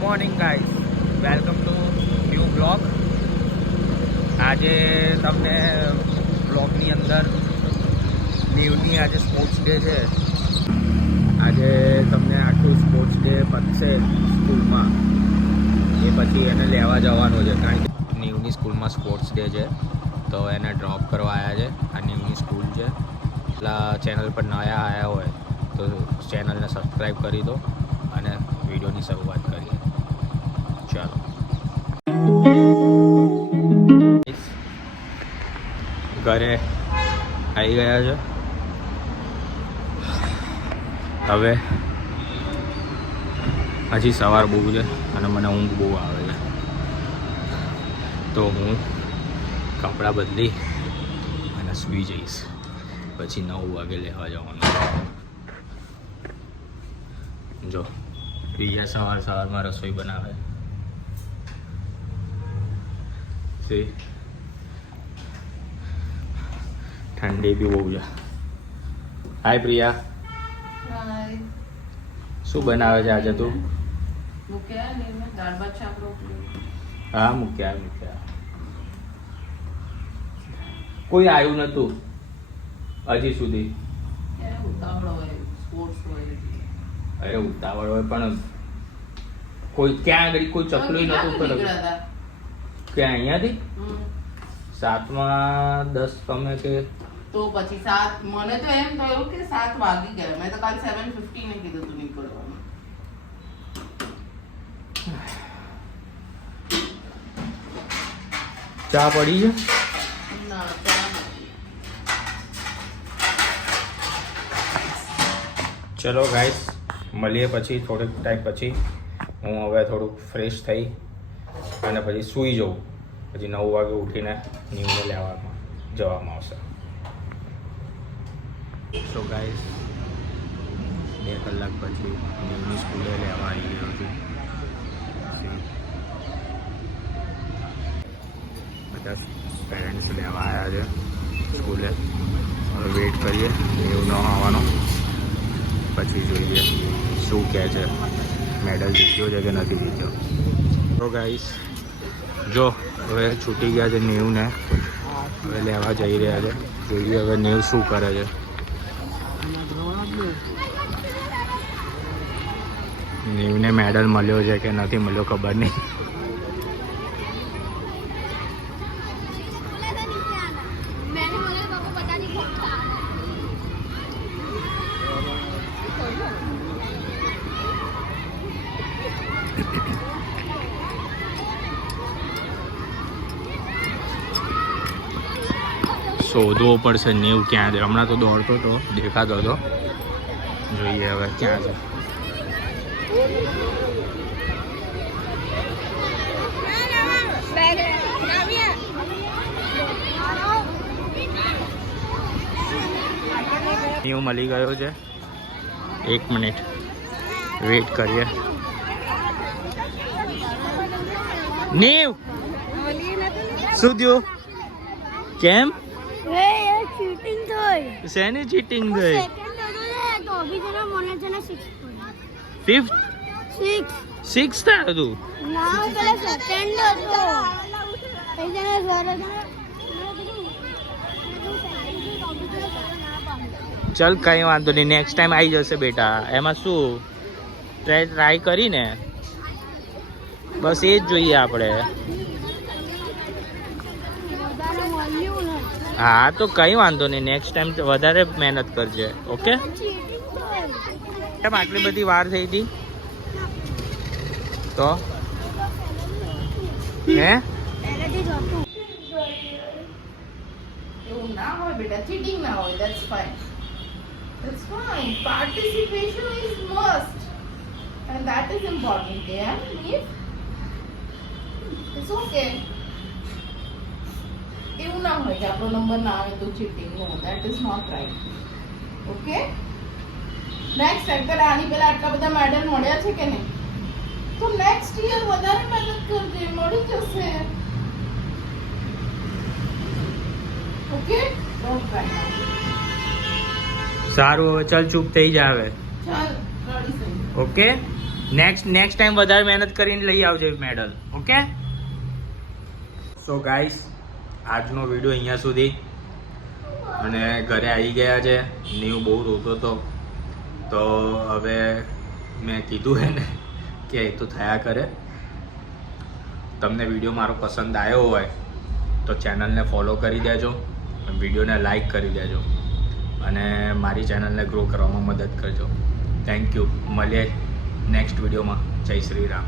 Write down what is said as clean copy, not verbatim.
Morning guys, welcome to new blog. આજે તમને બ્લોગની અંદર નેવની આજે સ્પોર્ટ્સ ડે છે. આજે તમને આખું સ્પોર્ટ્સ ડે પતશે સ્કૂલમાં, એ પછી એને લેવા જવાનું છે, કારણ કે નેવની સ્કૂલમાં સ્પોર્ટ્સ ડે છે, તો એને ડ્રોપ કરવા આવ્યા છે. આ નેવની સ્કૂલ છે. એટલા ચેનલ પર નયા આવ્યા હોય તો ચેનલને સબસ્ક્રાઈબ કરી દો અને વિડીયોની શરૂઆત કરીએ. ચાલો. ઘરે આવી ગયા છે. હવે હજી સવાર બહુ છે અને મને ઊંઘ બહુ આવે છે, તો હું કપડાં બદલી અને સૂઈ જઈશ. પછી 9 વાગે લેવા જવાનું. જો પ્રિયા સવારમાં રસોઈ બનાવે છે. ઠંડી બી બહુ છે. હાય પ્રિયા, શું બનાવે છે આજે તું? હા, મૂક્યા. કોઈ આવ્યું નતું હજી સુધી. અરે ઉતાવળ હોય પણ કોઈ ક્યાં આગળ કોઈ ચકલું નતું. ક્યાં અહીંયાથી 7:10 તમે કે તો પછી 7 મને તો એમ થયું કે 7 વાગી ગયા. મેં તો કાલ 7:15 ને કીધું તું નીકળવાનું. ચા પડી છે? ના, ચા નથી. ચલો ગાઈસ, મળીએ પછી થોડીક ટાઈમ પછી. હું હવે થોડુંક ફ્રેશ થઈ અને પછી સૂઈ જાઉં. પછી 9 વાગે ઉઠીને ન્યૂને લેવામાં જવામાં આવશે. સો ગાઈસ, 2 કલાક પછી ન્યૂની સ્કૂલે લેવા આવી ગયો છું. બધા પેરેન્ટ્સ લેવા આવ્યા છે સ્કૂલે. હવે વેઇટ કરીએ એવું ન આવવાનો, પછી જોઈએ શું કહે છે. મેડલ જીત્યો છે કે નથી જીત્યો. તો ગાઈસ, જો હવે છૂટી ગયા છે નેવને, હવે લેવા જઈ રહ્યા છે. જોઈએ હવે નેવ શું કરે છે. નેવને મેડલ મળ્યો છે કે નથી મળ્યો ખબર નહીં. શોધવો પડશે નેવ ક્યાં છે. હમણાં તો દોડતો હતો, દેખાતો હતો. જોઈએ હવે ક્યાં છે. નેવ મળી ગયો છે. 1 મિનિટ વેઇટ કરીએ. નેવ શું થયું? કેમ? ચીટિંગ થઈ. શેની ચીટિંગ થઈ? તો અભી જરા મને છે ને 6 થયું હતું. ના પેલા સેકન્ડ હતો. એ જરા ચલ કઈ વાંધો નહીં, નેક્સ્ટ ટાઈમ આવી જશે બેટા. એમાં શું, ટ્રાય કરીને બસ એ જ જોઈએ આપણે. હા તો કઈ વાંધો નહીં, નેક્સ્ટ ટાઈમ વધારે મહેનત કરજે. ઓકે? કેમ આટલી બધી વાર થઈ હતી તો? હે એવું ના હોય બેટા, ચીટિંગ ના હોય. That's fine. Participation is must, and that is important. Yeah, it's okay. એવું ના હોય કે આપણો નંબર ના આવે તો cheating. No, that is not right. Okay? Next time પેલા આની પેલા આટલા બધા મેડલ મળ્યા છે કે નહીં, તો નેક્સ્ટ યર વધારે મહેનત કરજે, મળી જશે. ઓકે? Don't try. સારું, હવે ચાલ ચૂપ થઈ જા હવે. ચાલ, રેડી થઈ. ઓકે? નેક્સ્ટ ટાઈમ વધારે મહેનત કરીને લઈ આવજો મેડલ. ઓકે. સો ગાઈસ, આજનો વિડીયો અહીંયા સુધી. અને ઘરે આવી ગયા છે. નીવ બહુ રોતો હતો, તો હવે મેં કીધું એને કે એ તો થયા કરે. તમને વિડીયો મારો પસંદ આવ્યો હોય તો ચેનલને ફોલો કરી દેજો, વિડીયોને લાઈક કરી દેજો અને મારી ચેનલને ગ્રો કરવામાં મદદ કરજો. Thank you. મળીએ નેક્સ્ટ વિડીયોમાં. જય શ્રી રામ.